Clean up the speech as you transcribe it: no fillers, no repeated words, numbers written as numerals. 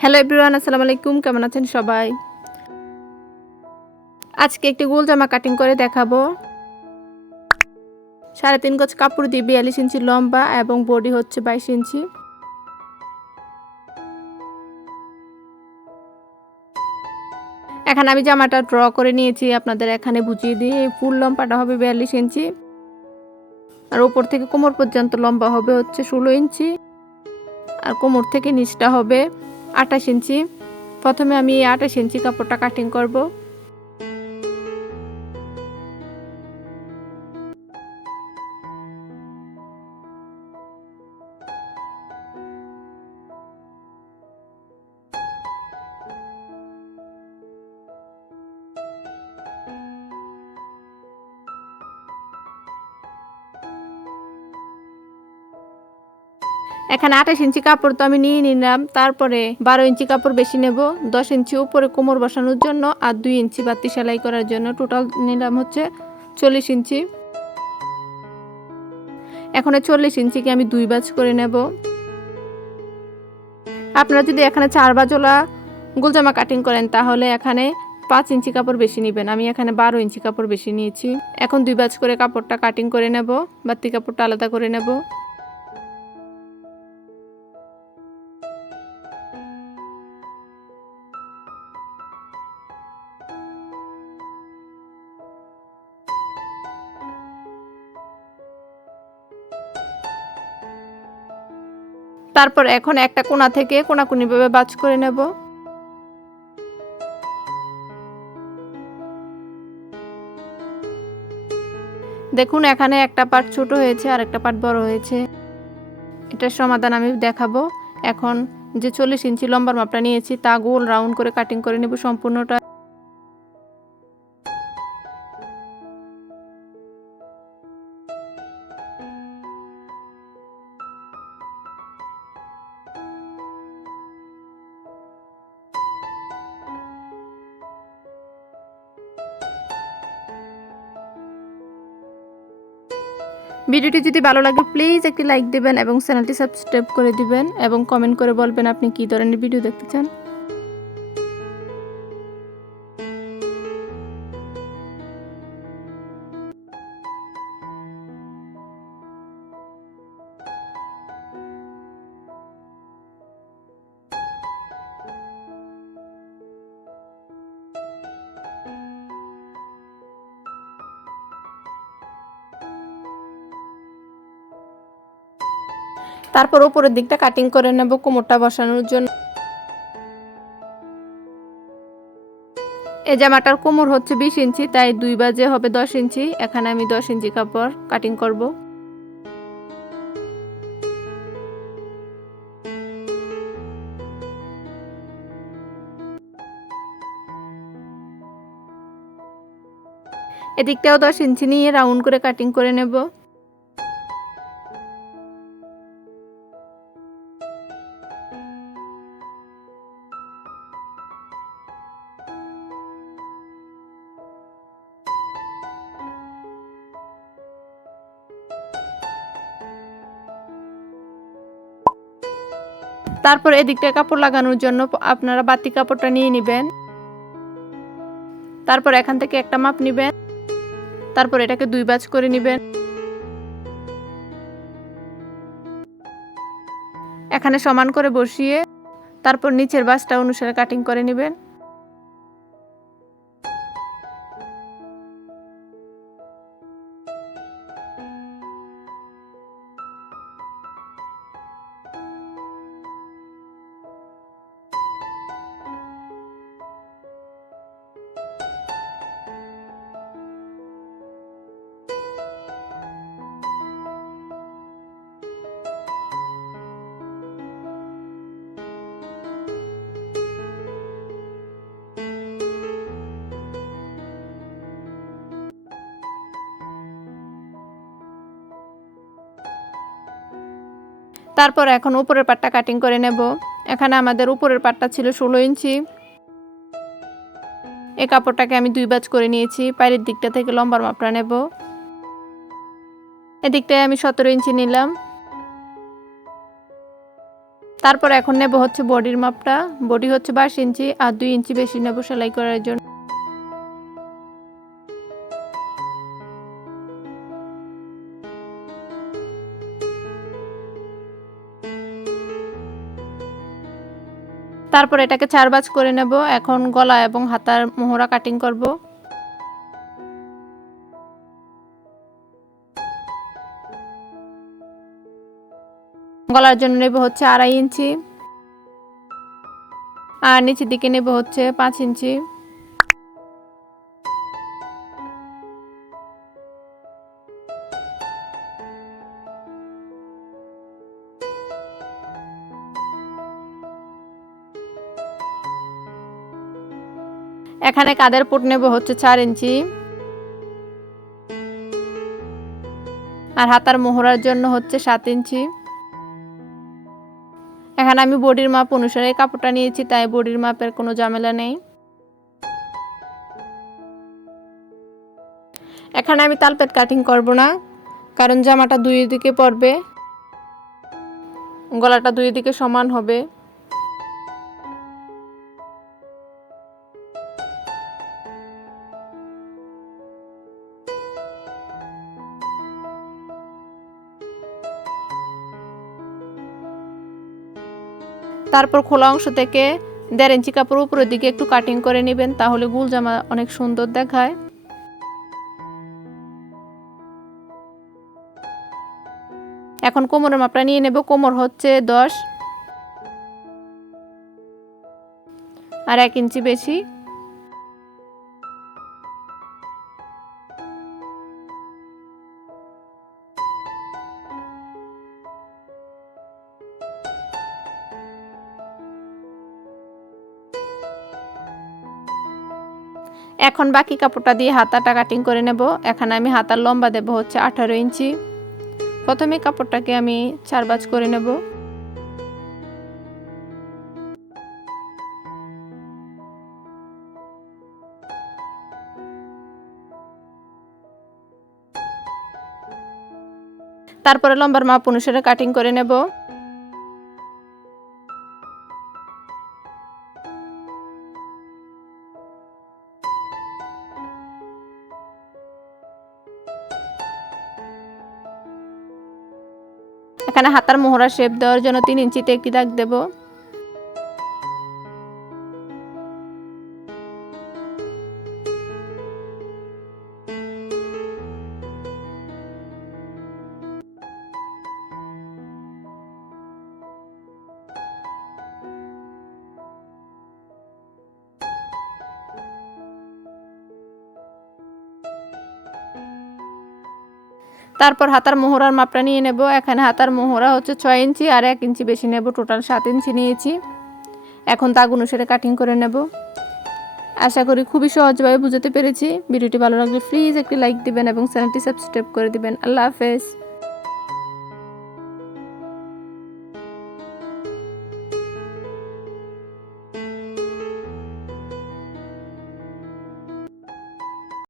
Hello everyone, আসসালামু আলাইকুম। কেমন আছেন সবাই? আজকে একটি গোল জামা কাটিং করে দেখাবো। 3.5 গজ কাপড় দিয়ে 42 ইঞ্চি লম্বা এবং বডি হচ্ছে 22 ইঞ্চি। এখানে আমি জামাটা ড্র করে নিয়েছি, আপনাদের এখানে বুঝিয়ে দিই। ফুল লম্বাটা হবে 42 ইঞ্চি আর উপর থেকে কোমর পর্যন্ত লম্বা হবে হচ্ছে 16 ইঞ্চি আর কোমর থেকে নিচটা হবে 28 ইঞ্চি। প্রথমে আমি এই 28 ইঞ্চি কাপড়টা কাটিং করব। এখানে 28 ইঞ্চি কাপড় তো আমি নিয়ে নিলাম, তারপরে 12 ইঞ্চি কাপড় বেশি নেব। 10 ইঞ্চি উপরে কোমর বসানোর জন্য আর 2 ইঞ্চি বাড়তি সেলাই করার জন্য টোটাল নিলাম হচ্ছে 40 ইঞ্চি। এখন 40 ইঞ্চিকে আমি 2 ভাঁজ করে নেব। আপনারা যদি এখানে 4 ভাঁজওয়ালা গোলজামা কাটিং করেন তাহলে এখানে 5 ইঞ্চি কাপড় বেশি নেবেন। আমি এখানে 12 ইঞ্চি কাপড় বেশি নিয়েছি। এখন 2 ভাঁজ করে কাপড়টা কাটিং করে নেব, বাড়তি কাপড়টা আলাদা করে নেব। তারপর এখন একটা কোণা থেকে কোণাকুনিভাবে ভাঁজ করে নেব। দেখুন এখানে একটা পার্ট ছোট হয়েছে আর একটা পার্ট বড় হয়েছে। এটার সমাধান আমি দেখাবো। এখন যে 40 ইঞ্চি লম্বার মাপটা নিয়েছি তা গোল রাউন্ড করে কাটিং করে নেব সম্পূর্ণটা। ভিডিওটি যদি ভালো লাগে প্লিজ একটি লাইক দিবেন এবং চ্যানেলটি সাবস্ক্রাইব করে দিবেন এবং কমেন্ট করে বলবেন আপনি কী ধরনের ভিডিও দেখতে চান। তারপর উপরের দিকটা কাটিং করে নেব কোমরটা বসানোর জন্য। এই জামাটার কোমর হচ্ছে 20 ইঞ্চি, তাই 2 ভাঁজে হবে 10 ইঞ্চি। এখানে আমি 10 ইঞ্চি কাপড় কাটিং করব। এদিকটাও 10 ইঞ্চি নিয়ে রাউন্ড করে কাটিং করে নেব। তারপর এদিকটা কাপড় লাগানোর জন্য আপনারা বাড়তি কাপড়টা নিয়ে নেবেন। তারপর এখান থেকে একটা মাপ নেবেন, তারপর এটাকে 2 ভাঁজ করে নেবেন। এখানে সমান করে বসিয়ে তারপর নিচের ভাঁজটা অনুসারে কাটিং করে নেবেন। তারপর এখন উপরের পাটটা কাটিং করে নেব। এখানে আমাদের উপরের পাটটা ছিল 16 ইঞ্চি। এই কাপড়টাকে আমি 2 ভাঁজ করে নিয়েছি। পায়ের দিকটা থেকে লম্বার মাপটা নেব। এদিকটায় আমি 17 ইঞ্চি নিলাম। তারপর এখন নেব হচ্ছে বডির মাপটা। বডি হচ্ছে 22 ইঞ্চি আর 2 ইঞ্চি বেশি নেব সেলাই করার জন্য। তারপর এটাকে 4 ভাঁজ করে নেব। এখন গলা এবং হাতার মোহরা কাটিং করব। গলার জন্য নেব হচ্ছে 2.5 ইঞ্চি আর নিচের দিকে নেব হচ্ছে 5 ইঞ্চি। এখানে কাঁধের পুট নেব হচ্ছে 4 ইঞ্চি আর হাতার মোহরার জন্য হচ্ছে 7 ইঞ্চি। এখানে আমি বডির মাপ অনুসারে কাপড়টা নিয়েছি, তাই বডির মাপের কোনো ঝামেলা নেই। এখানে আমি তালপেট কাটিং করব না, কারণ জামাটা দুই দিকে পড়বে, গলাটা দুই দিকে সমান হবে। তারপর খোলা অংশ থেকে 1.5 ইঞ্চি কাপড় উপরের দিকে একটু কাটিং করে নেবেন, তাহলে গুল জামা অনেক সুন্দর দেখায়। এখন কোমরের মাপটা নিয়ে নেব। কোমর হচ্ছে 10 আর 1 ইঞ্চি বেশি। এখন বাকি কাপড়টা দিয়ে হাতাটা কাটিং করে নেব। এখানে আমি হাতার লম্বা দেব হচ্ছে 18 ইঞ্চি। প্রথমে কাপড়টাকে আমি 4 ভাঁজ করে নেব। তারপরে লম্বার মাপ অনুসারে কাটিং করে নেব। এখানে হাতার মোহরা শেপ দেওয়ার জন্য 3 ইঞ্চিতে একটি দাগ দেব। তারপর হাতার মোহরার মাপটা নিয়ে নেব। এখানে হাতার মোহরা হচ্ছে 6 ইঞ্চি আর 1 ইঞ্চি বেশি নেব, টোটাল 7 ইঞ্চি নিয়েছি। এখন দাগ অনুসারে কাটিং করে নেব। আশা করি খুবই সহজভাবে বুঝাতে পেরেছি। ভিডিওটি ভালো লাগলে প্লিজ একটি লাইক দিবেন এবং চ্যানেলটি সাবস্ক্রাইব করে দিবেন। আল্লাহ হাফেজ।